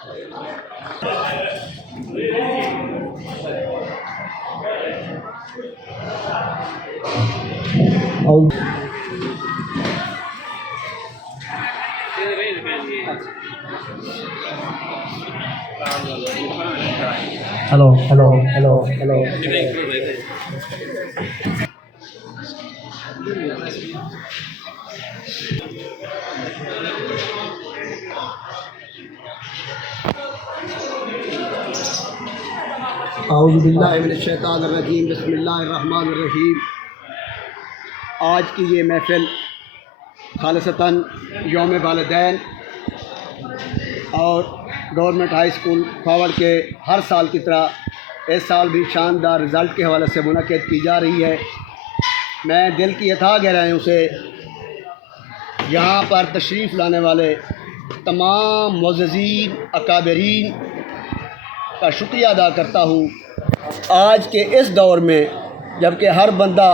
Hello hello hello hello. औज़ु बिल्लाहि मिनश शैतानिर रजीम, बिस्मिल्लाहिर रहमानिर रहीम। आज की ये महफ़िल खालिसतन यौम वालिदैन और गवर्नमेंट हाई स्कूल खावड़ के हर साल की तरह इस साल भी शानदार रिज़ल्ट के हवाले से मुनक़्क़िद की जा रही है। मैं दिल की अथाह गहराइयों से यहाँ पर तशरीफ़ लाने वाले तमाम मुअज़्ज़िज़ीन अकाबरीन का शुक्रिया अदा करता हूँ। आज के इस दौर में जबकि हर बंदा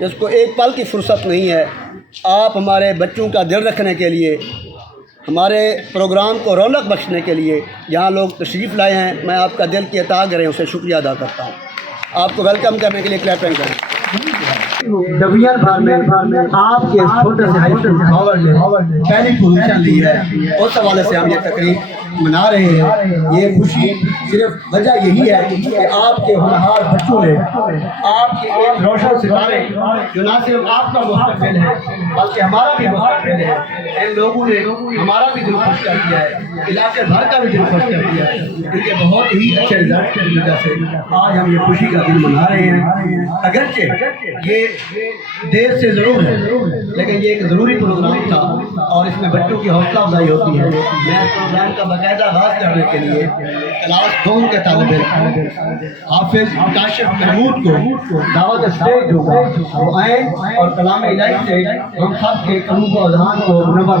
जिसको एक पल की फ़ुर्सत नहीं है, आप हमारे बच्चों का दिल रखने के लिए, हमारे प्रोग्राम को रौनक बख्शने के लिए यहाँ लोग तशरीफ़ लाए हैं। मैं आपका दिल की अता करें उसे शुक्रिया अदा करता हूँ। आपको वेलकम करने के लिए क्लैपिंग करें। डबियान भर में आपके छोटे से हाई स्कूल खावड़ ने पहली पोजीशन ली है, उस हवाले से हम ये तकरीब मना रहे हैं। ये खुशी सिर्फ वजह यही है कि आपके होनहार बच्चों ने, आपके एक रोशन सितारे जो ना सिर्फ आपका मुस्तकबिल है बल्कि हमारा भी मुस्तकबिल है, इन लोगों ने हमारा भी दिल खुश कर दिया है, इलाके भर का भी दिल खुश कर दिया है। क्योंकि बहुत ही अच्छे रिजल्ट की वजह से आज हम ये खुशी का दिन मना रहे हैं। अगरचे ये देर से ज़रूर है, लेकिन ये एक ज़रूरी प्रोग्राम था और इसमें बच्चों की हौसला अफजाई होती है। मैं इस प्रोग्राम का बाकायदा आगाज़ करने के लिए क्लास 2 के तालिब इल्म हाफिज़ काशिफ महमूद को दावत स्टेज दूँगा, वो आए और कलाम इलाही से हम सब के कलम को अज़हान को मुनव्वर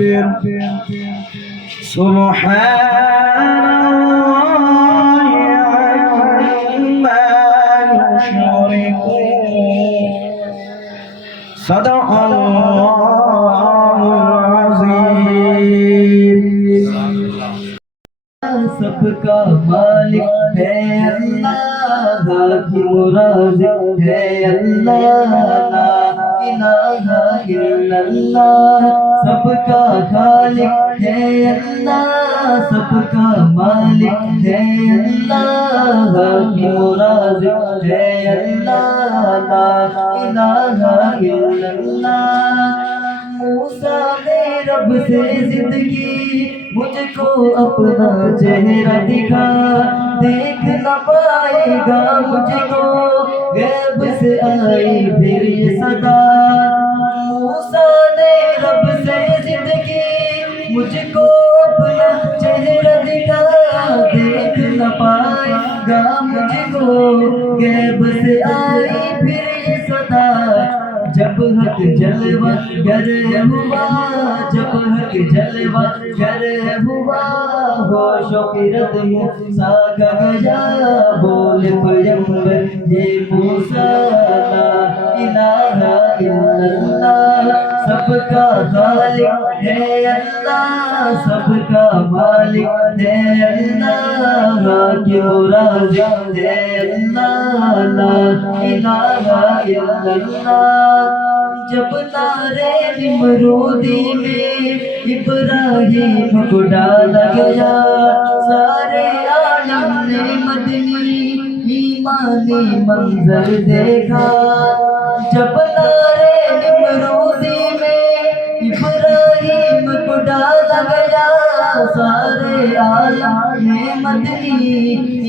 अम्मा युश्रिकून। सदक़ल्लाहुल अज़ीम। सबका मालिक है अल्लाह, की मुराज़िक है अल्लाह, ला इलाहा इल्लल्लाह। सबका खालिक है अल्लाह, सबका मालिक है अल्लाह, की मुराज़िक है अल्लाह, ला इलाहा इल्लल्लाह। मूसा ने रब से जिद की, मुझको अपना चेहरा दिखा, देख न पाएगा मुझको, गैब से आई फिर ये सदा। मूसा ने रब से जिद की, मुझको अपना चेहरा दिखा, देख न पाएगा मुझको, गैब से आई फिर ये सदा। जब हक जलवा गर हुआ, जब हक जलवा गर हुआ, होशो किरत मूसा का गया, बोल पैगंबर ये मूसा, ला इलाहा इल्लल्लाह। सबका खालिक है अल्लाह, सबका मालिक है अल्लाह, की मुराज़िक है अल्लाह, ला इलाहा इल्लल्लाह। जब नारे निमरूदी में इब्राहिम को डाला गया, सारे आलम ने मदनी ईमानी मंजर देखा। जब नारे निमरूदी में इब्राहिम को डाला गया, सारे आलम ने मदनी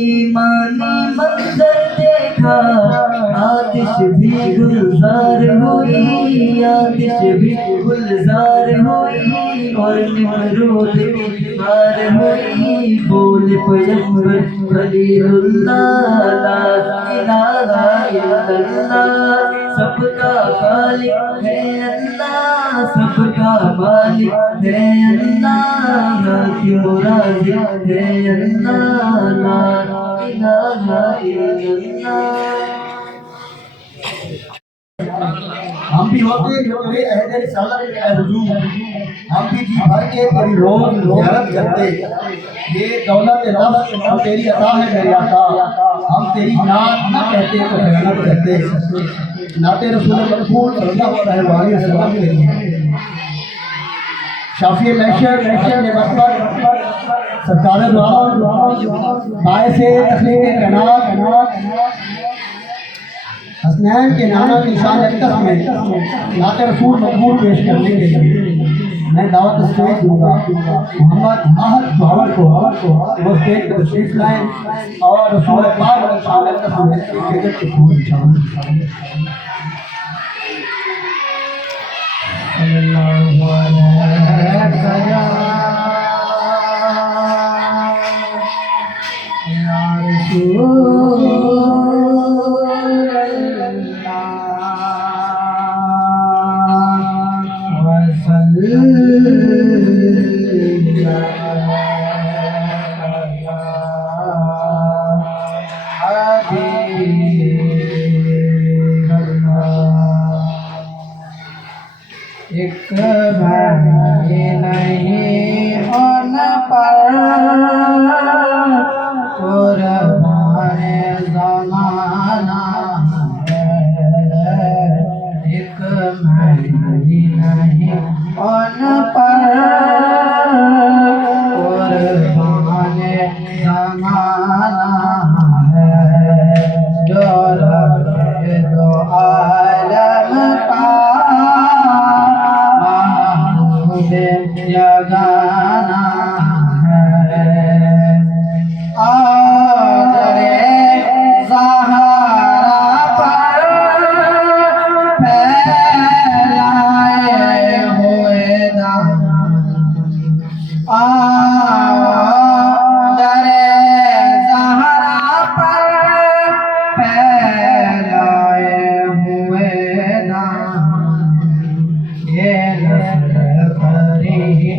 ईमानी मंजर देखा। आतिश भी गुलजार हुई, आतिश भी गुलजार हुई, और निमरूद की हार हुई। बोल पैगंबर खलीलुल्लाह, ला इलाहा इल्लल्लाह। सबका खालिक है अल्लाह, सबका मालिक है अल्लाह, की मुराज़िक है अल्लाह, ला इलाहा इल्लल्लाह। हम भी होते जो तेरे अहद रिसालत के हुजूर, हम भी जी भर के तेरी रोज़ ज़ियारत करते। ये दौलत जो तेरी अता है मेरे आका, हम तेरी नात न कहते तो खयानत करते। नाते रसूल मकबूल सल्लल्लाहु अलैहि वसल्लम के लिए शाफ़ी महशर अपने मक़बर सरकार दो आलम बायस तख़लीक़ कायनात हसनैन के नाना निशान अक़दस में नाते रसूल मकबूल पेश करने के लिए मैं दावत स्टेज दूंगा मोहम्मद आहद बाबर को वो स्टेज पर तशरीफ लाएं और रसूल पाक निशान अक़दस में टिकट के फूल बिछाएं। सल्लल्लाहु अलैहि या एक भाई नहीं उन पर कुर्बान ज़माना है। एक भाई नहीं उन पर कुर्बान ज़माना है। जो रब दो आलम का लगाना है। आदरे ज़हरा पर फैलाए हुए आदरे ज़हरा पर फैलाए हुए ये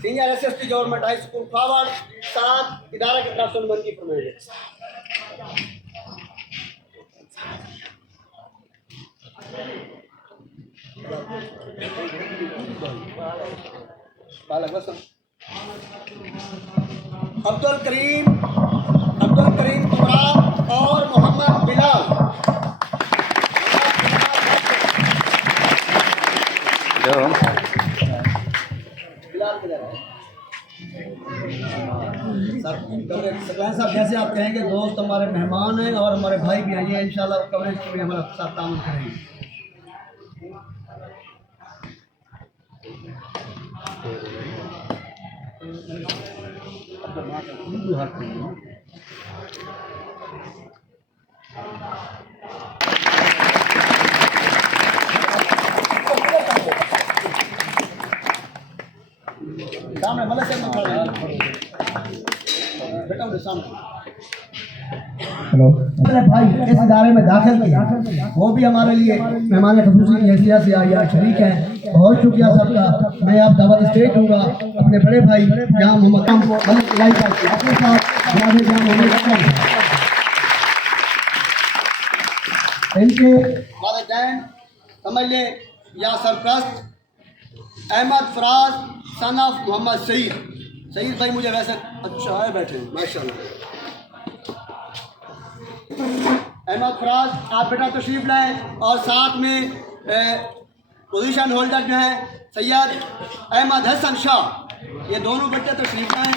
senior SST government high school फावड़ साथ इदारा की तरफ से अनुमति फरमाइए। अब्दुल करीम तुराब और मोहम्मद बिलाल। सकलैन साहब जैसे आप कहेंगे, दोस्त हमारे मेहमान हैं और हमारे भाई भी आएंगे, इंशाल्लाह कवरेज के लिए हमारे साथ ताउन करेंगे। सामने मतलब से मत खड़ा बेटा उधर सामने। हेलो अपने भाई इस इदारे में दाखिल किया, वो भी हमारे लिए मेहमान ख़ुसूसी की हैसियत से आया शरीक है। बहुत शुक्रिया सबका। मैं आप दावत स्टेज दूंगा अपने बड़े भाई जाम मोहम्मद अपने साथ इनके वालिदैन समझ ले या सरप्रस्त अहमद फराज सन ऑफ मोहम्मद सईद भाई मुझे वैसे अच्छा है बैठे माशाल्लाह। अहमद फराज आप बेटा तशरीफ लाएँ और साथ में पोजीशन होल्डर जो हैं सैयद अहमद हसन शाह, ये दोनों बच्चे तशरीफ लाएँ।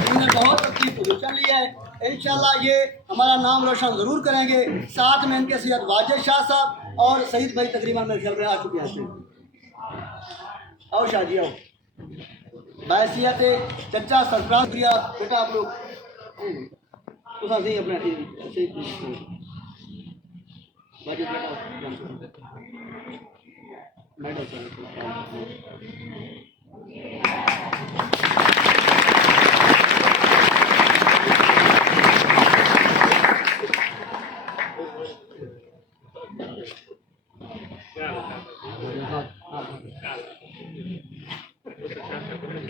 इन्होंने बहुत अच्छी पोजीशन ली है, इंशाल्लाह ये हमारा नाम रोशन ज़रूर करेंगे। साथ में इनके सैयद वाजिद शाह साहब और सईद भाई तकरीबन मेरे ख्याल में आ चुके हैं। आओ शादी आओ बैसियत चचा सरफराज प्रिया बेटा आप लोग तो सही अपना वाजिद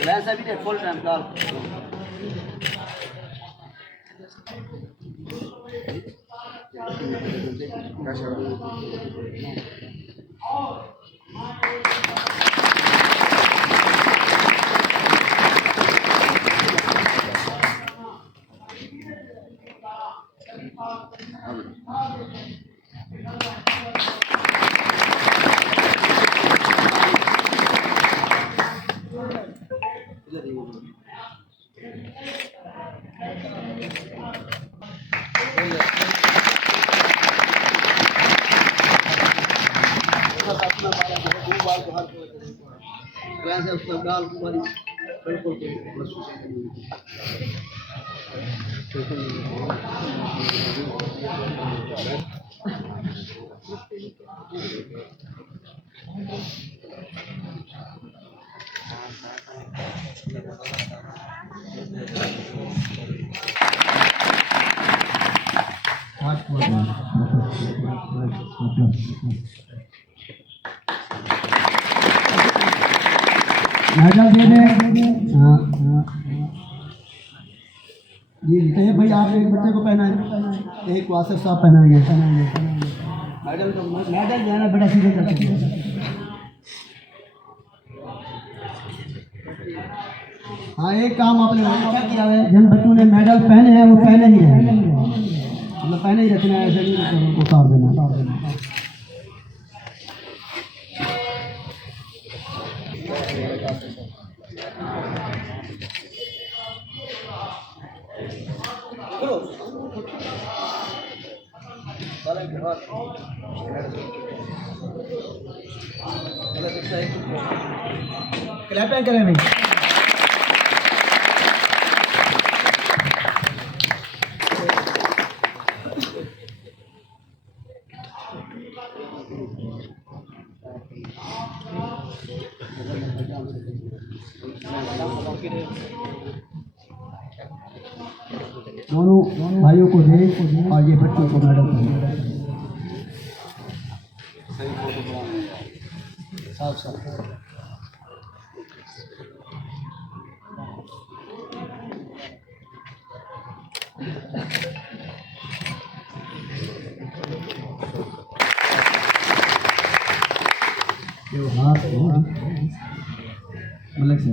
वैसा भी फुल टाइम कॉल बिल्कुल मेडल दे दें। हाँ जी तो भाई आप एक बच्चे को पहनाएं, एक वासिफ साहब पहनाएंगे। मेडल जो है ना बेटा सीधे करके। हाँ एक काम आपने क्या किया है, जिन बच्चों ने मेडल पहने हैं वो पहने ही हैं, मतलब पहने ही रखना है, ऐसे नहीं उतार देना। क्लैपिंग करें भाई। दोनों भाइयों को दे और ये बच्चों को मैडम साफ साफ हाथ मलक से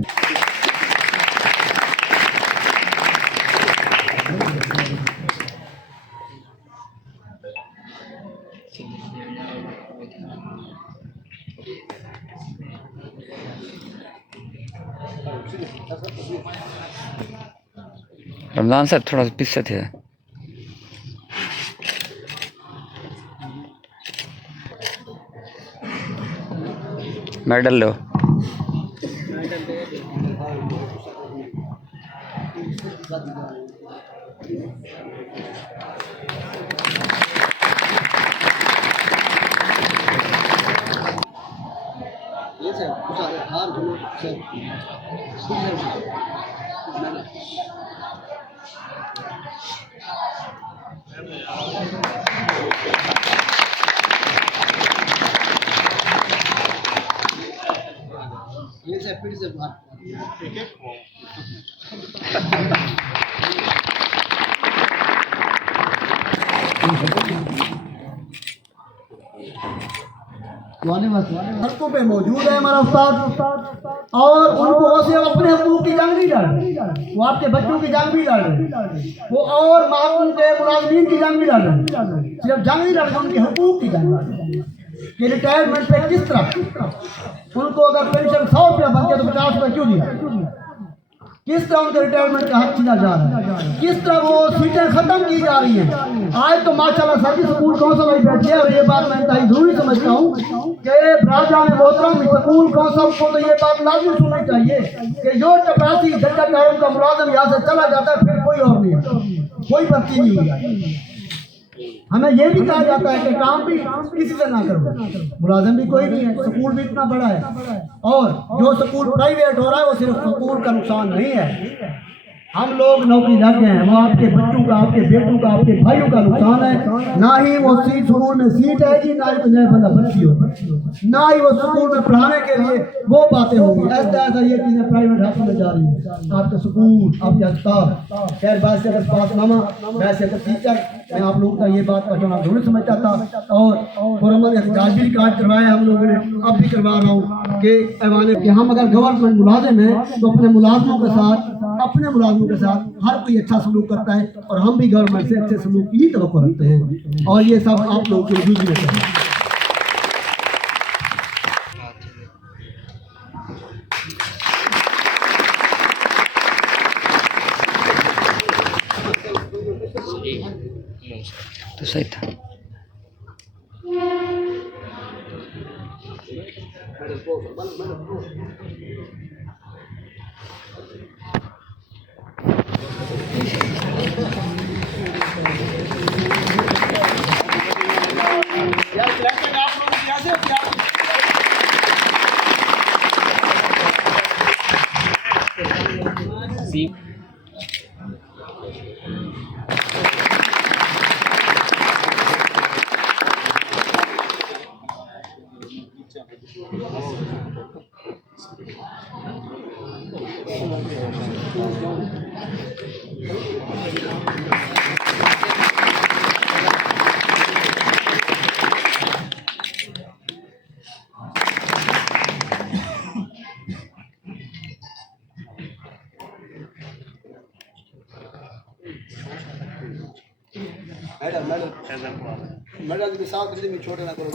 रमजान साहब थोड़ा सा पीछे थे। मेडल लो। ये सर कुछ हार जुनून सर ये से फिर से बात हरकों पे मौजूद है हमारा उस्ताद और उनको वैसे अपने हकूक की जंग नहीं लड़ रहे, वो आपके बच्चों की जंग भी लड़ रहे, वो और महकूम के मुलाजमीन की जंग भी लड़ रहे, सिर्फ जंग नहीं लड़ रहे, उनके हकूक की जंग लड़ रहे कि रिटायरमेंट पे किस तरह उनको अगर पेंशन 100 रुपया बनते तो 50 रुपया क्यों दिया, किस तरह उनके रिटायरमेंट का हक छीना जा रहा है, किस तरह वो सीटें खत्म की जा रही हैं। आज तो माशाल्लाह सर्विस स्कूल कौंसिल में बैठे और ये बात मैं इंतहाई जरूरी समझता हूँ कि ब्राज़ान मोहतरम स्कूल कौंसिल को तो ये बात लाजमी सुननी चाहिए कि जो 84 जगह टाइम का मुलाजम यहाँ से चला जाता है फिर कोई और नहीं है, कोई भर्ती नहीं हुई। हमें ये भी कहा जाता है कि काम भी किसी से ना करो, मुलाजिम भी कोई नहीं है, स्कूल भी इतना बड़ा है और जो स्कूल प्राइवेट हो रहा है वो सिर्फ स्कूल का नुकसान नहीं है, हम लोग नौकरी लग गए हैं, वो आपके बच्चों का, आपके बेटों का, आपके भाइयों का नुकसान है। ना ही वो सीट स्कूल में सीट आएगी, ना ही कोई नया बंदा भर्ती होगा, ना ही वो स्कूल में पढ़ाने के लिए वो बातें होंगी। ऐसा ऐसा ये चीज़ें प्राइवेट हाथों में जा रही हैं, आपके स्कूल, आपके अस्पताल, खैर बात से पासनामा वैसे तो टीचर, मैं आप लोगों का ये बात पहुँचाना जरूर समझता था और पुरमन एहतजाज भी रिकॉर्ड करवाया हम लोगों ने, अब भी करवा रहा हूँ कि ऐवान कि हम अगर गवर्नमेंट मुलाजिम हैं तो अपने मुलाजमों के साथ, अपने मुलाजमों के साथ हर कोई अच्छा सलूक करता है और हम भी गवर्नमेंट से अच्छे सलूक की ही तवक्को रखते हैं और ये सब आप लोगों को यूज में चाहिए। तो सही था। मैडम के साथ में छोटे ना करो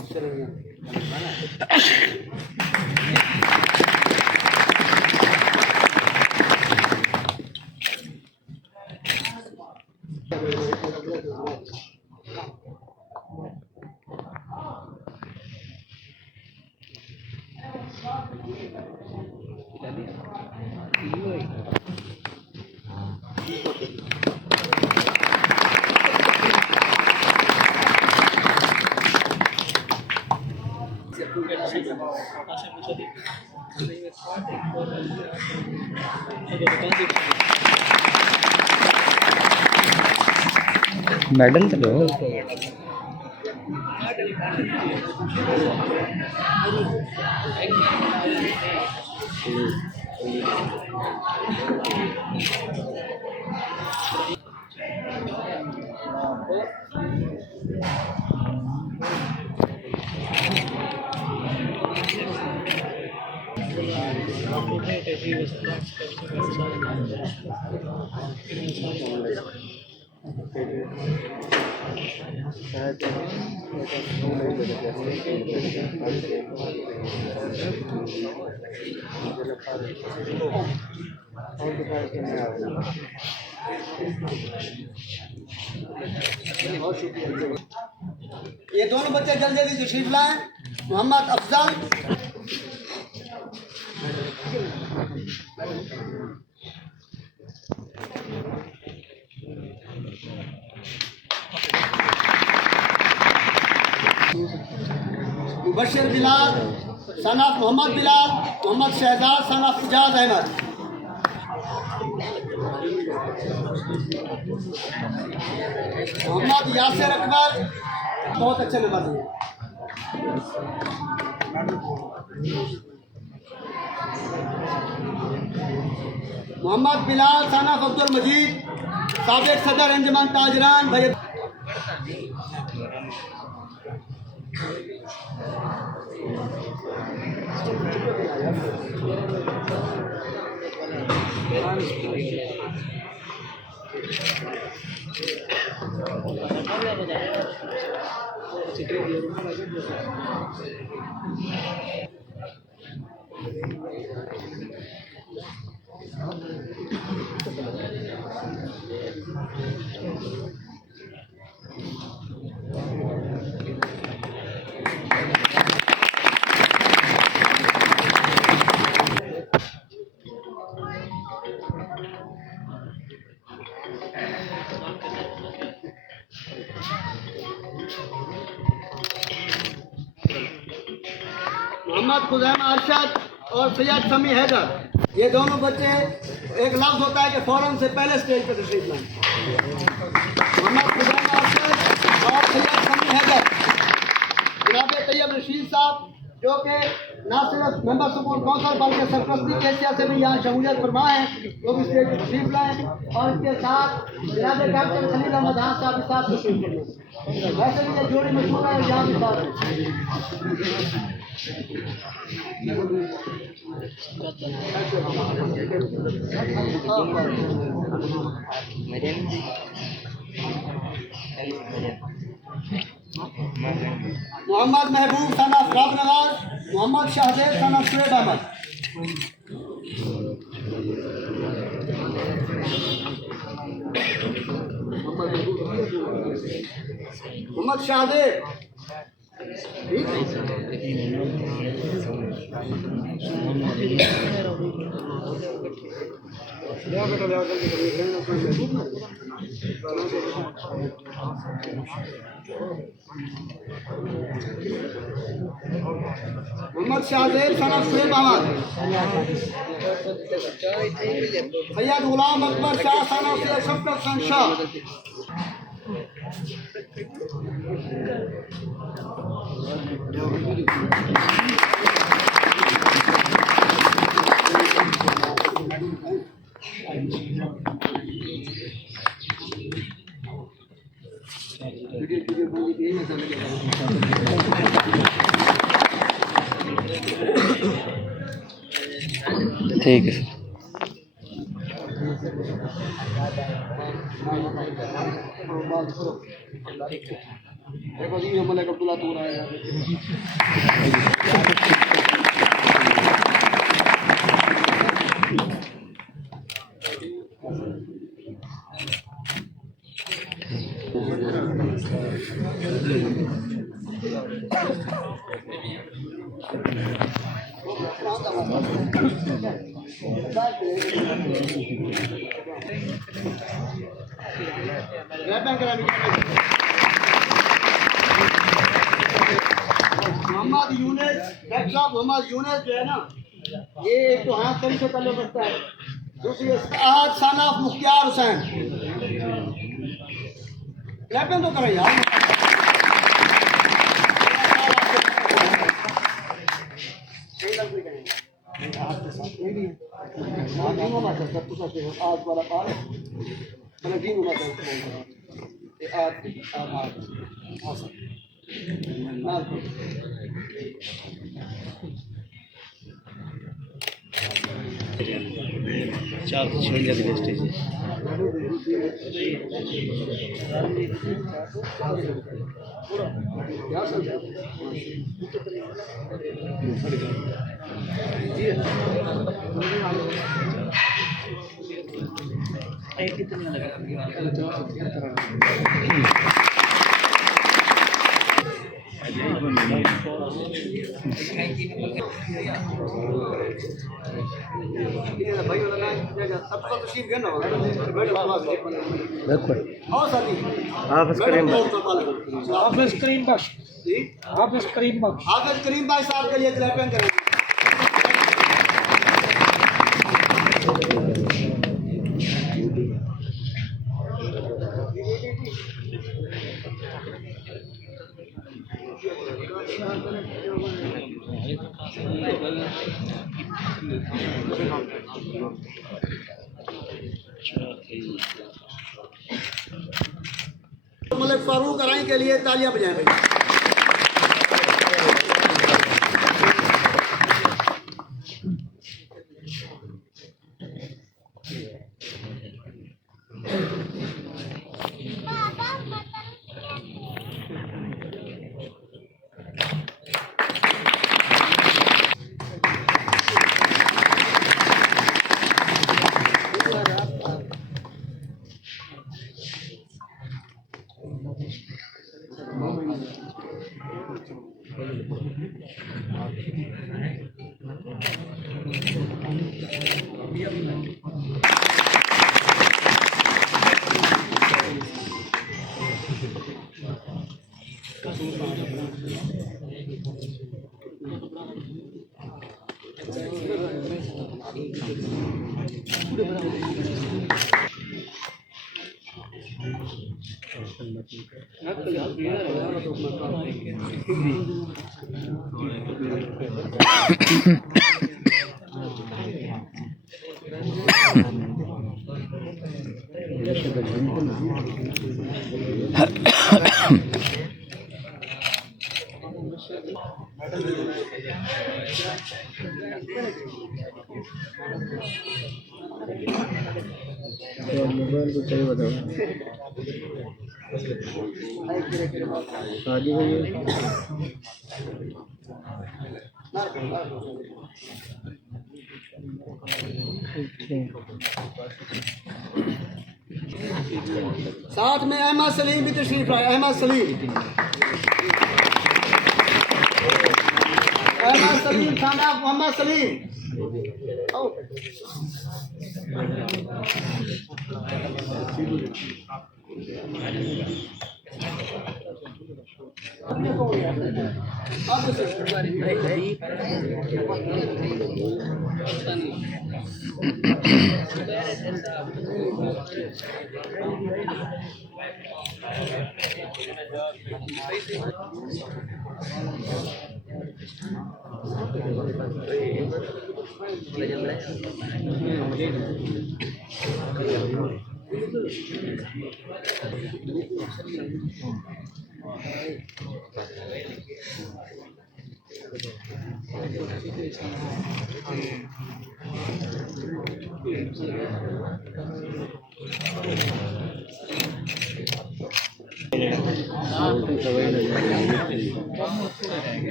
मेडल तो लो। ये दोनों बच्चे जल्दी जल्दी तशरीफ लाएं। Mohammad Afzal, Mubashar Bilal son of Mohammad Bilal, Mohammad Shahzad son of Ijaz Ahmed. Mohammad Yasir Akbar बहुत अच्छे नंबर दिए। मोहम्मद बिलाल सन ऑफ अब्दुल मजीद, साबिक सदर अंजुमन ताजरान भाई। मोहम्मद खुजैमा अरशद और सैयद समी हैदर, ये दोनों बच्चे, एक लफ्ज़ होता है कि फ़ौरन से पहले स्टेज पर तशरीफ लाएं। मोहम्मद खुजैमा अरशद और सैयद समी हैदर। जनाब तैयब रशीद साहब जो कि न सिर्फ मेंबर सुकून कौंसल बल्कि सरपरस्ती की हैसियत से भी यहाँ शमूलियत फरमा है, वो भी स्टेज पर तशरीफ लाएँ। और इसके साथ जनाब डॉक्टर खलील अहमद खान साहब के साथ तशरीफ लाएँ। वैसे भी ये जोड़ी मशहूर है यहाँ के साथ। मोहम्मद महबूब son of Rab Nawaz, Mohammad Shahzeb son of Shoaib Ahmed. Mohammad Shahzeb Mohammad Shahzeb son of Shoaib Ahmed. Syed Ghulam Akbar Shah son of Syed Shafqat son Shah. ठीक है मोहम्मद मोहम्मद यूनुस, डॉक्टर साहब मोहम्मद यूनुस जो है ना, ये एक तो हाँ सही से ताल्लुक रखता है, दूसरी आज son of Mukhtiar Hussain. Clapping तो करो यार। चार छोड़ दिया स्टेज। हाफिज करीम बख्श, हाफिज करीम बख्श, हाफिज करीम भाई साहब के लिए क्लैपिंग करें। मलिक फारूक अराई के लिए तालियां बजाएं भाई। मोबाइल को सही बताओ। शादी हुई है। साथ में अहमद सलीम भी तशरीफ लाए। अहमद सलीम, अहमद सलीम खाना मोहम्मद सलीम।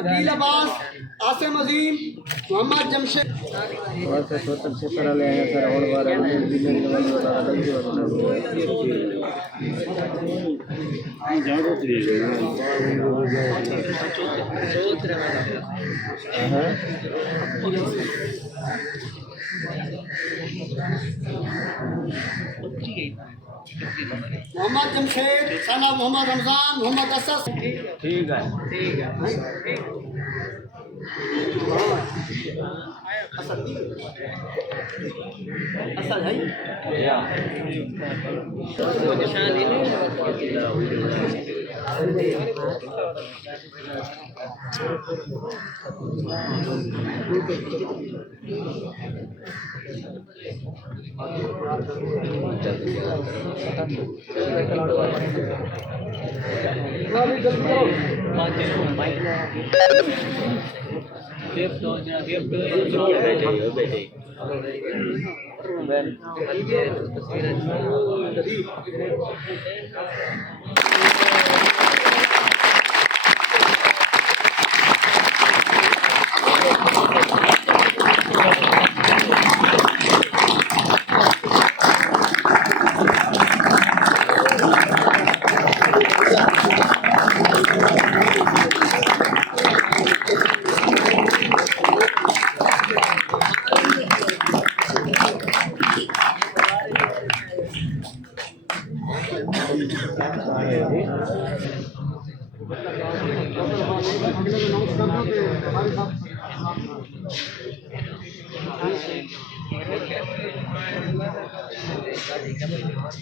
अकील अब्बास, आसिम अजीम, मोहम्मद जमशेद। मोहम्मद जमशेद, सना मोहम्मद रमजान, मोहम्मद असद। ठीक है असद है।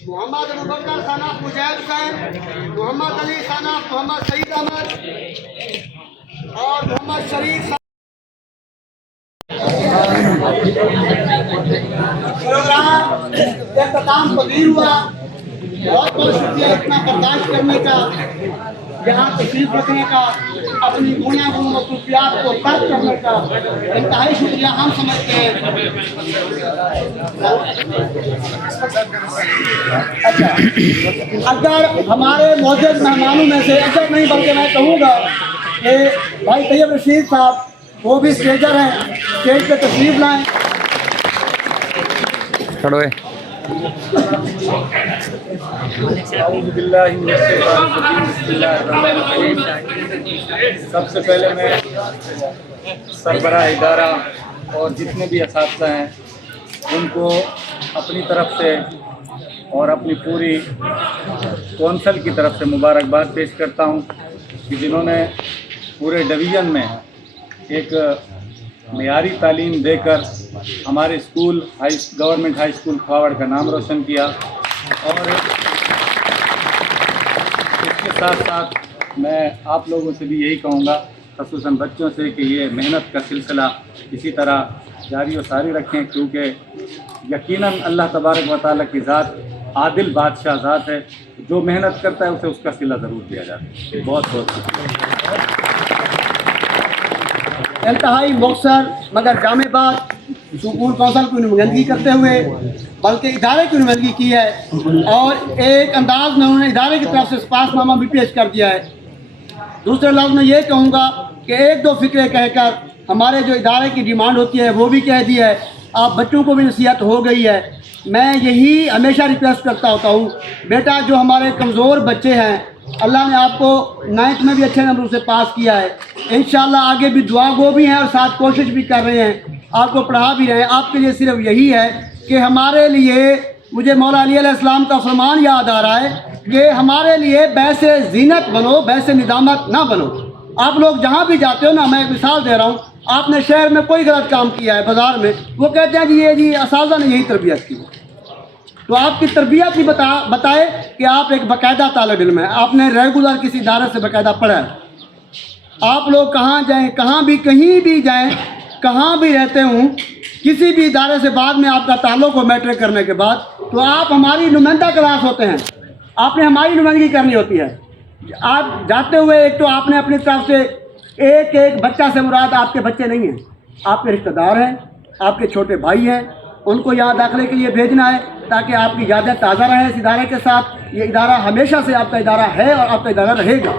मोहम्मद अबूबकर सना मुजाहिद हुसैन, मोहम्मद अली सना मोहम्मद सईद अहमद और मोहम्मद शरीफ। प्रोग्राम इख्तिताम पजीर हुआ। बहुत बहुत शुक्रिया इतना बर्दाश्त करने का, यहाँ तशरीफ रखने का, अपनी गुनाह मसरूफियात को तर्क करने का इंतहाई शुक्रिया हम समझते हैं। अच्छा, अगर हमारे मौजूद मेहमानों में से, अगर नहीं बल्कि मैं कहूँगा कि भाई तैयब रशीद साहब वो भी स्टेजर हैं, स्टेज पे तशरीफ लाएँ। खड़ो है। सबसे पहले मैं सरबराह इदारा और जितने भी असातिज़ा हैं उनको अपनी तरफ से और अपनी पूरी कौंसल की तरफ से मुबारकबाद पेश करता हूं कि जिन्होंने पूरे डिवीज़न में एक मियारी तालीम देकर हमारे स्कूल गवर्नमेंट हाई स्कूल खवाड़ का नाम रोशन किया। और इसके साथ साथ मैं आप लोगों से भी यही कहूँगा, ख़ुसूसन बच्चों से, कि ये मेहनत का सिलसिला इसी तरह जारी व सारी रखें, क्योंकि यकीनन अल्लाह तबारक व तआला की ज़ात आदिल बादशाह ज़ात है। जो मेहनत करता है उसे उसका सिला ज़रूर दिया जाता है। बहुत बहुत शुक्रिया। इंतहाई मुख्तसर मगर जामे बात स्कूल कौंसल की नुमाइंदगी करते हुए बल्कि इदारे की नुमाइंदगी की है और एक अंदाज में उन्होंने इदारे की तरफ से स्पासनामा भी पेश कर दिया है। दूसरे लफ्ज़ में ये कहूँगा कि एक दो फिक्रे कहकर हमारे जो इदारे की डिमांड होती है वो भी कह दी है। आप बच्चों को भी नसीहत हो गई है। मैं यही हमेशा रिक्वेस्ट करता होता हूँ, बेटा जो हमारे कमज़ोर बच्चे हैं, अल्लाह ने आपको 9th में भी अच्छे नंबर से पास किया है, इंशाल्लाह आगे भी दुआ गो भी हैं और साथ कोशिश भी कर रहे हैं, आपको पढ़ा भी रहे हैं। आपके लिए सिर्फ यही है कि हमारे लिए, मुझे मौला अली अलैहिस्सलाम का फरमान याद आ रहा है कि हमारे लिए बैसे ज़ीनत बनो, बैसे निदामत ना बनो। आप लोग जहाँ भी जाते हो ना, मैं एक मिसाल दे रहा हूँ, आपने शहर में कोई गलत काम किया है बाज़ार में, वो कहते हैं कि ये जी असातिज़ा ने यही तरबियत की, तो आपकी तरबियत ही बताए कि आप एक बाकायदा तालिब इल्म है, आपने रेगुलर किसी इदारे से बाकायदा पढ़ा है। आप लोग कहाँ जाएँ, कहाँ भी कहीं भी जाएँ, कहाँ भी रहते हों, किसी भी इदारे से बाद में आपका ताल्लुक़ हो मैट्रिक करने के बाद, तो आप हमारी नुमाइंदा क्लास होते हैं, आपने हमारी नुमाइंदगी करनी होती है। आप जाते हुए एक तो आपने अपनी तरफ से एक एक बच्चा से मुराद आपके बच्चे नहीं हैं, आपके रिश्तेदार हैं, आपके छोटे भाई हैं, उनको यहाँ दाखिले के लिए भेजना है ताकि आपकी यादें ताज़ा रहें इस इदारे के साथ। ये इदारा हमेशा से आपका इदारा है और आपका इदारा रहेगा।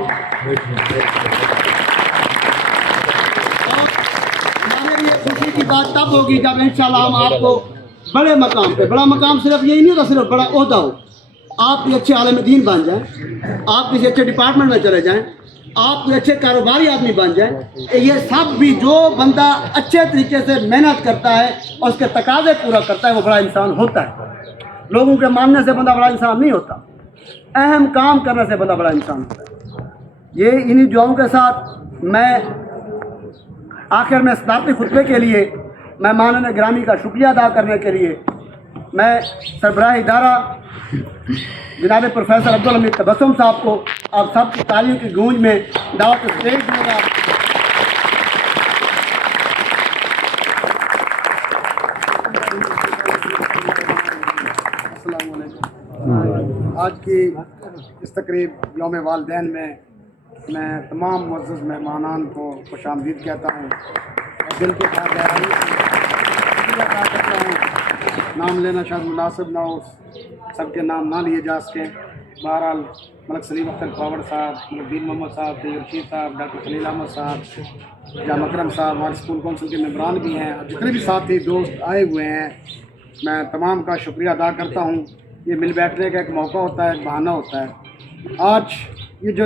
हमारे लिए खुशी की बात तब होगी जब इंशाल्लाह हम आपको बड़े मकाम पे, बड़ा मकाम सिर्फ यही नहीं होता सिर्फ बड़ा ओहदा हो, आप भी अच्छे आलिम दीन बन जाएं, आप किसी अच्छे डिपार्टमेंट में चले जाएं, आप कोई अच्छे कारोबारी आदमी बन जाएं। ये सब भी जो बंदा अच्छे तरीके से मेहनत करता है और उसके तकाजे पूरा करता है वो बड़ा इंसान होता है। लोगों के मानने से बंदा बड़ा इंसान नहीं होता, अहम काम करने से बंदा बड़ा इंसान होता है। ये इन्हीं दुआओं के साथ मैं आखिर में इस्लामी खुतबे के लिए मेहमान गिरामी का शुक्रिया अदा करने के लिए मैं सरबराह इदारा जनाब प्रोफेसर अब्दुल हमीद तबस्सुम साहब को आप सब की तालियों की गूंज में दावत स्टेज दूँगा। आज की इस तकरीब यौम वालिदैन में मैं तमाम मुअज़्ज़ज़ मेहमानान को खुशामदीद कहता हूँ और दिल के साथ गहराई से अदा करता हूँ। नाम लेना शायद मुनासिब ना हो, सबके नाम ना लिए जा सकें। बहरहाल मलक सलीम अख्तर खावड़ साहब, मुद्दीन मोहम्मद साहब, तैयब रशीद साहब, डॉक्टर खलील अहमद साहब, जाम अकरम साहब, हमारे स्कूल कौंसिल के मेंबरान भी हैं, जितने भी साथी दोस्त आए हुए हैं, मैं तमाम का शुक्रिया अदा करता हूँ। ये मिल बैठने का एक मौका होता है, एक बहाना होता है। आज ये जो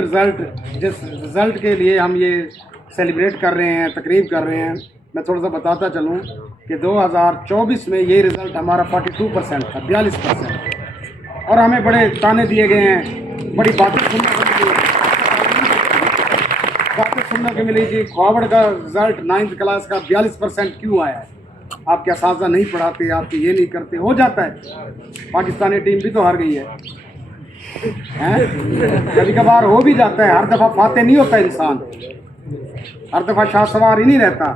जिस रिज़ल्ट के लिए हम ये सेलिब्रेट कर रहे हैं, तकरीब कर रहे हैं, मैं थोड़ा सा बताता चलूँ कि 2024 में ये रिज़ल्ट हमारा 42% था, 42%। और हमें बड़े ताने दिए गए हैं, बड़ी बातें सुनने को मिली जी खावड़ का रिज़ल्ट 9th क्लास का 42% क्यों आया है, आपके असातिज़ा नहीं पढ़ाते, आपके ये नहीं करते। हो जाता है, पाकिस्तानी टीम भी तो हार गई है, कभी कभार हो भी जाता है, हर दफ़ा फाते नहीं होता इंसान, हर दफ़ा शाह सवार ही नहीं रहता।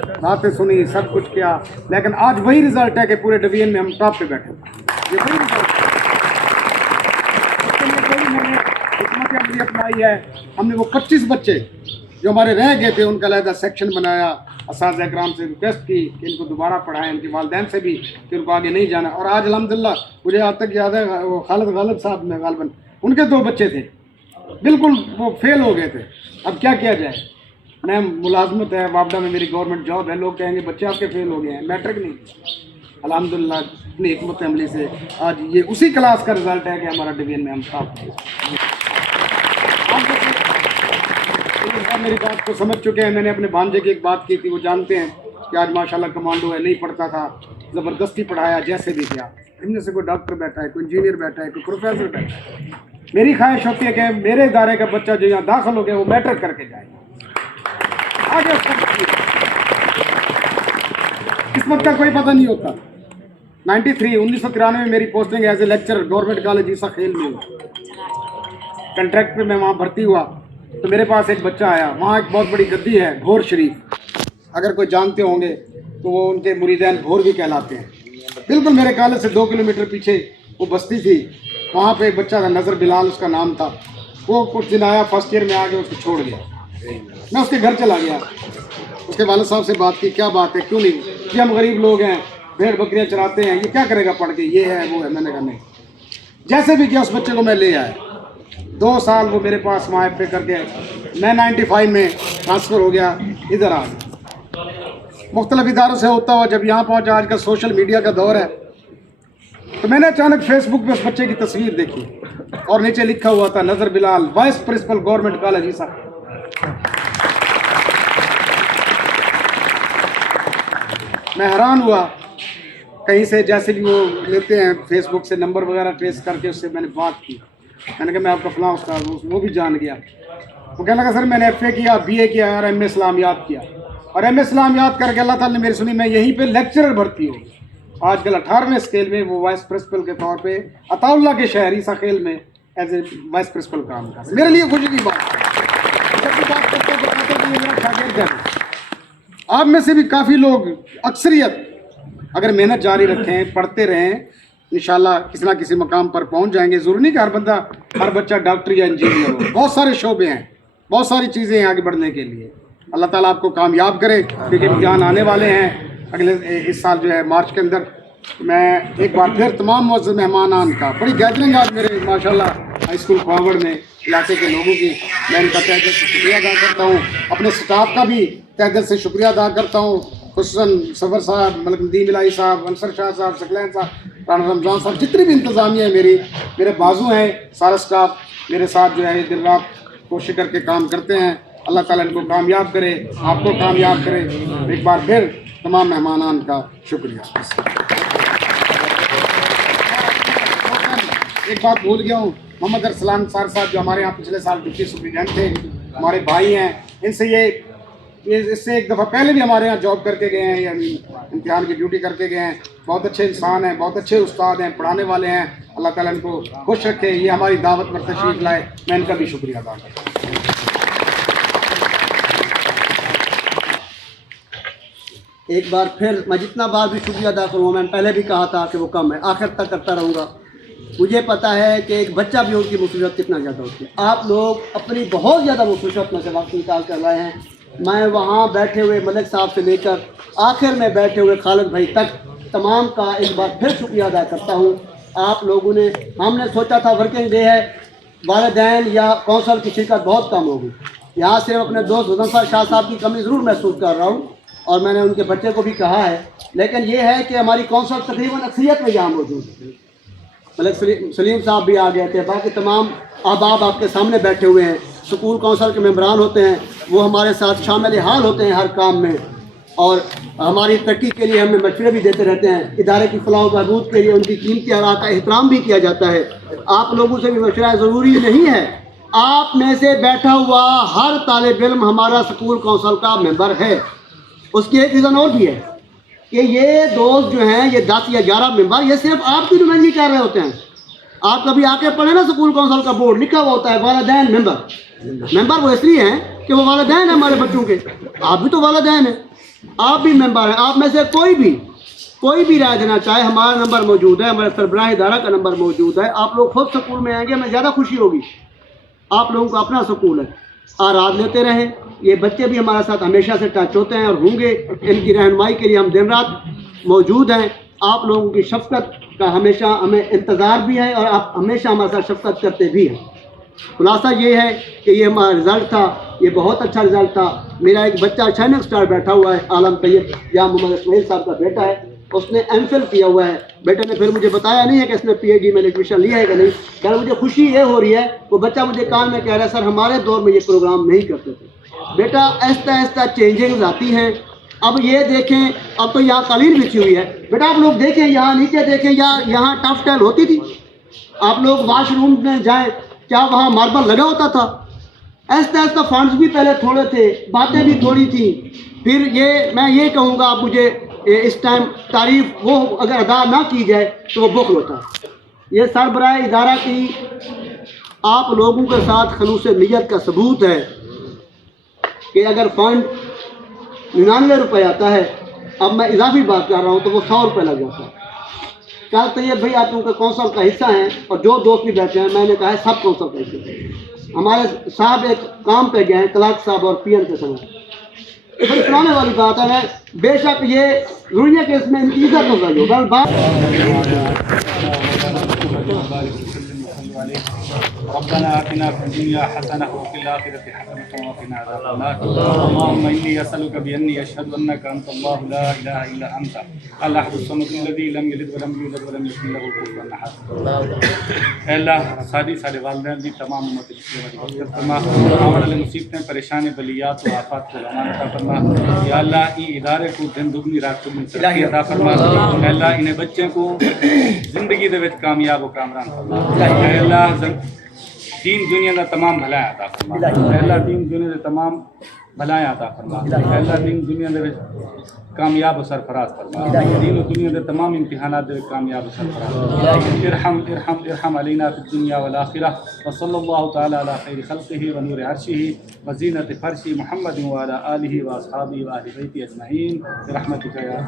बातें सुनी, सब कुछ किया, लेकिन आज वही रिज़ल्ट है कि पूरे डिवीजन में हम टॉप पे बैठे। ये वही रिज़ल्ट मैंने हिकमत अमली अपनाई है। हमने वो 25 बच्चे जो हमारे रह गए थे उनका अलहदा सेक्शन बनाया, असातिज़ा इकराम से रिक्वेस्ट की कि इनको दोबारा पढ़ाएं, उनके वालिदैन से भी कि उनको आगे नहीं जाना। और आज अल्हम्दुलिल्लाह मुझे आज तक याद है वो खालिद गालिब साहब में गालिबन उनके 2 बच्चे थे, बिल्कुल वो फेल हो गए थे। अब क्या किया जाए, मैं मुलाजमत है, वापडा में मेरी गवर्नमेंट जॉब है, लोग कहेंगे बच्चे आपके फेल हो गए हैं, मैट्रिक नहीं। अल्हम्दुलिल्लाह अपनी हिकमत अमली से आज ये उसी क्लास का रिज़ल्ट है कि हमारा डिवीजन में हम टॉप मेरी बात को समझ चुके हैं। मैंने अपने भांजे की एक बात की थी, वो जानते हैं कि आज माशाल्लाह कमांडो है, नहीं पढ़ता था, ज़बरदस्ती पढ़ाया, जैसे भी किया। इनमें से कोई डॉक्टर बैठा है, कोई इंजीनियर बैठा है, कोई प्रोफेसर बैठा है। मेरी ख्वाहिश होती है कि मेरे इदारे का बच्चा जो यहाँ दाखिल हो गया वो मैट्रिक करके जाए, आगे किस्मत का कोई पता नहीं होता। 1993 में मेरी posting as a lecturer government college Isa Khel में हुआ, कंट्रैक्ट पे मैं वहाँ भर्ती हुआ तो मेरे पास एक बच्चा आया। वहाँ एक बहुत बड़ी गद्दी है घोर शरीफ, अगर कोई जानते होंगे तो वो उनके मुरीदैन घोर भी कहलाते हैं। बिल्कुल मेरे कॉलेज से 2 किलोमीटर पीछे वो बस्ती थी, वहाँ पे एक बच्चा था, नज़र बिलाल उसका नाम था। वो कुछ दिन आया, फर्स्ट ईयर में आके उसको छोड़ गया। मैं उसके घर चला गया, उसके वालिद साहब से बात की, क्या बात है, क्यों नहीं, कि हम गरीब लोग हैं, भेड़ बकरियाँ चराते हैं, ये क्या करेगा पढ़ के, ये है वो है। मैंने कहा नहीं। जैसे भी किया उस बच्चे को मैं ले आया, 2 साल वो मेरे पास वहाँ पे करके मैं 95 में ट्रांसफ़र हो गया, इधर आ मुख्तलिफ इदारों से होता हुआ जब यहाँ पहुँचा। आजकल सोशल मीडिया का दौर है, तो मैंने अचानक फेसबुक पे उस बच्चे की तस्वीर देखी और नीचे लिखा हुआ था Nazar Bilal, vice principal government college Isa. मैं हैरान हुआ, कहीं से जैसे भी वो लेते हैं फेसबुक से नंबर वगैरह ट्रेस करके उससे मैंने बात की। मैंने कहा मैं आपका फलां उस्ताद हूँ, वो भी जान गया। वो कहने लगा सर मैंने FA किया, BA किया और MA इस्लामियात किया, और MA इस्लामियात करके अल्लाह ताला ने मेरी सुनी, मैं यहीं पे लेक्चरर भर्ती हूँ। आजकल 18वें स्केल में वो वाइस प्रिंसिपल के तौर पे अताउल्लाह के शहर ईसा खेल में एज ए वाइस प्रिंसिपल काम कर। मेरे लिए खुशी की बात है। आप में से भी काफ़ी लोग, अक्सरियत अगर मेहनत जारी रखें, पढ़ते रहें, इंशाल्लाह किसी ना किसी मकाम पर पहुंच जाएंगे। ज़रूरी नहीं कि हर बच्चा डॉक्टर या इंजीनियर हो, बहुत सारे शोबे हैं, बहुत सारी चीज़ें हैं आगे बढ़ने के लिए। अल्लाह ताला आपको कामयाब करे, क्योंकि इम्तिहान आने वाले हैं अगले इस साल जो है मार्च के अंदर। मैं एक बार फिर तमाम मौजूद मेहमानान का, बड़ी गैदरिंग आज मेरे माशाल्लाह हाई स्कूल पावड़ में इलाके के लोगों की, मैं इनका तहे दिल से शुक्रिया अदा करता हूँ। अपने स्टाफ का भी तहे दिल से शुक्रिया अदा करता हूँ, खुसूसन सफ़र साहब, मलिक नदीम इलाही साहब, अंसर शाह साहब, सकलैन साहब, राना रमज़ान साहब, जितनी भी इंतज़ामिया है मेरी, मेरे बाजू हैं, सारा स्टाफ मेरे साथ जो है दिन रात कोशिश करके काम करते हैं। अल्लाह ताला इनको कामयाब करे, आपको कामयाब करे। एक बार फिर तमाम मेहमानान का शुक्रिया। एक बात भूल गया हूँ, मोहम्मद अरसलान सर साहब जो हमारे यहाँ पिछले साल डिप्टी सुप्रीडेंट थे, हमारे भाई हैं, इनसे ये इससे एक दफ़ा पहले भी हमारे यहाँ जॉब करके गए हैं, यानी इम्तिहान की ड्यूटी करके गए हैं। बहुत अच्छे इंसान हैं, बहुत अच्छे उस्ताद हैं, पढ़ाने वाले हैं। अल्लाह ताला इनको खुश रखे, ये हमारी दावत पर तशरीफ़ लाए, मैं इनका भी शुक्रिया अदा करता हूँ। एक बार फिर मैं जितना बार भी शुक्रिया अदा करूँगा, मैंने पहले भी कहा था कि वो कम है, आखिर तक करता रहूँगा। मुझे पता है कि एक बच्चा भी उनकी मुसीबत कितना ज़्यादा होती है। आप लोग अपनी बहुत ज़्यादा मुसीबत में से वक्त निकाल कर लाए हैं। मैं वहाँ बैठे हुए मलिक साहब से लेकर आखिर में बैठे हुए खालिद भाई तक तमाम का एक बार फिर शुक्रिया अदा करता हूँ। आप लोगों ने, हमने सोचा था वर्किंग डे है, वालिदैन या कौंसल की शिरकत बहुत कम होगी। यहाँ सिर्फ अपने दोस्त हुज़ैफा शाह साहब की कमी ज़रूर महसूस कर रहा हूँ और मैंने उनके बच्चे को भी कहा है, लेकिन ये है कि हमारी कौंसल तकरीबन अक्सरियत में यहाँ मौजूद है। मलिक सलीम साहब भी आ गए थे, बाकी तमाम अहबाब आपके सामने बैठे हुए हैं। स्कूल कौंसल के मेम्बरान होते हैं, वो हमारे साथ शामिल हाल होते हैं हर काम में और हमारी तरक्की के लिए हमें मशवरे भी देते रहते हैं। इदारे की फलाह व बहबूद के लिए उनकी कीमती आरा का एहतराम भी किया जाता है। आप लोगों से भी मशवरा ज़रूरी नहीं है, आप में से बैठा हुआ हर तालिब इल्म हमारा स्कूल कौंसल का मेंबर है। उसकी एक रीज़न और भी है कि ये दोस्त जो हैं, ये 10 या 11 मेंबर, ये सिर्फ आपकी नुमाइंदगी कर रहे होते हैं। आप कभी आके पढ़े ना, स्कूल कौंसल का बोर्ड लिखा हुआ होता है वालिदैन मेंबर वो इसलिए हैं कि वो वालिदैन हैं हमारे बच्चों के। आप भी तो वालिदैन हैं, आप भी मेंबर हैं। आप में से कोई भी राय देना चाहे, हमारा नंबर मौजूद है, हमारे सरबराह इदारा का नंबर मौजूद है। आप लोग खुद स्कूल में आएंगे, हमें ज़्यादा खुशी होगी। आप लोगों का अपना स्कूल है, आराध लेते रहें। ये बच्चे भी हमारे साथ हमेशा से टच होते हैं और होंगे। इनकी रहनुमाई के लिए हम दिन रात मौजूद हैं। आप लोगों की शफ़क़त का हमेशा हमें इंतज़ार भी है और आप हमेशा हमारे साथ शफ़क़त करते भी हैं। खुलासा ये है कि ये हमारा रिज़ल्ट था, ये बहुत अच्छा रिज़ल्ट था। मेरा एक बच्चा अचानक स्टार बैठा हुआ है, आलम तैयब या मोहम्मद इस्माइल साहब का बेटा है, उसने एमफिल किया हुआ है। बेटे ने फिर मुझे बताया नहीं है कि इसने PhD में एडमिशन लिया है कि नहीं। क्या मुझे खुशी ये हो रही है, वो बच्चा मुझे कान में कह रहा है, सर हमारे दौर में ये प्रोग्राम नहीं करते थे। बेटा आहिस्ता आहिस्ता चेंजिंग्स आती हैं। अब ये देखें, अब तो यहाँ कालीन बिछी हुई है। बेटा आप लोग देखें, यहाँ नीचे देखें, यहाँ टफ टाइल होती थी। आप लोग वाशरूम में जाएं, क्या वहाँ मार्बल लगा होता था? आहिस्ता आहिस्ता फंड्स भी पहले थोड़े थे, बातें भी थोड़ी थी। फिर ये मैं ये कहूँगा, आप मुझे इस टाइम तारीफ वो अगर अदा ना की जाए तो वो बुख्ल होता है। ये सरबराह इदारा की आप लोगों के साथ खलूस नियत का सबूत है कि अगर फंड 99 रुपये आता है, अब मैं इजाफी बात कर रहा हूँ, तो वो 100 रुपये लग जाता है। क्या तैयब भाई आप उनका कौंसल का हिस्सा हैं और जो दोस्त भी बैठे हैं, मैंने कहा है सब कौंसल का हिस्सा। हमारे साहब एक काम पे गए हैं, क्लार्क साहब और PM के समय, बड़ी सुनाने वाली बात है। मैं बेशक ये जरूरी है कि इसमें इनकी इज्जत हो गई हो रब्बना आतिना फिद दुनिया हसना व फिल आखिरति हसनतन व क़िना अज़ाबन्नार। अल्लाहुम्मा इन्नी असअलुका बिअन्नी अशहदु अन्नका अंतल्लाहु ला इलाहा इल्ला अंता अल अहदुस समदुल्लज़ी लम यलिद व लम यूलद व लम यकुल लहु कुफुवन अहद। अल्लाह साडे वालिदैन दी तमाम उम्मत मुस्लिमा दी मग़फ़िरत फरमा। आवन वाले मुसीबतें, परेशानी, बलियात व आफात को अमान अता फरमा। या अल्लाह ई इदारे को दिन दुगनी रात दुगनी तरक्की अता फरमा। अल्लाह इन्हें बच्चों को ज़िंदगी दे विच कामयाब व कामरान फरमा। अल्लाह दीन दुनिया का तमाम भलाया अता फरमा। अल्लाह दीन दुनिया के तमाम भलाया अता फरमा। अल्लाह दीन दुनिया के कामयाब व सरफराज फरमा। दीन और दुनिया के तमाम इम्तिहानात दे कामयाब व सरफराज। इरहम अलैना फिद दुनिया वल आखिरह व सल्लल्लाहु तआला अला खैरि खल्क़िही व नूरि अर्शिही व ज़ीनति फर्शी मुहम्मद व अला आलिही व अस्हाबिही व अहलि बैति अजमईन बिरहमतिका या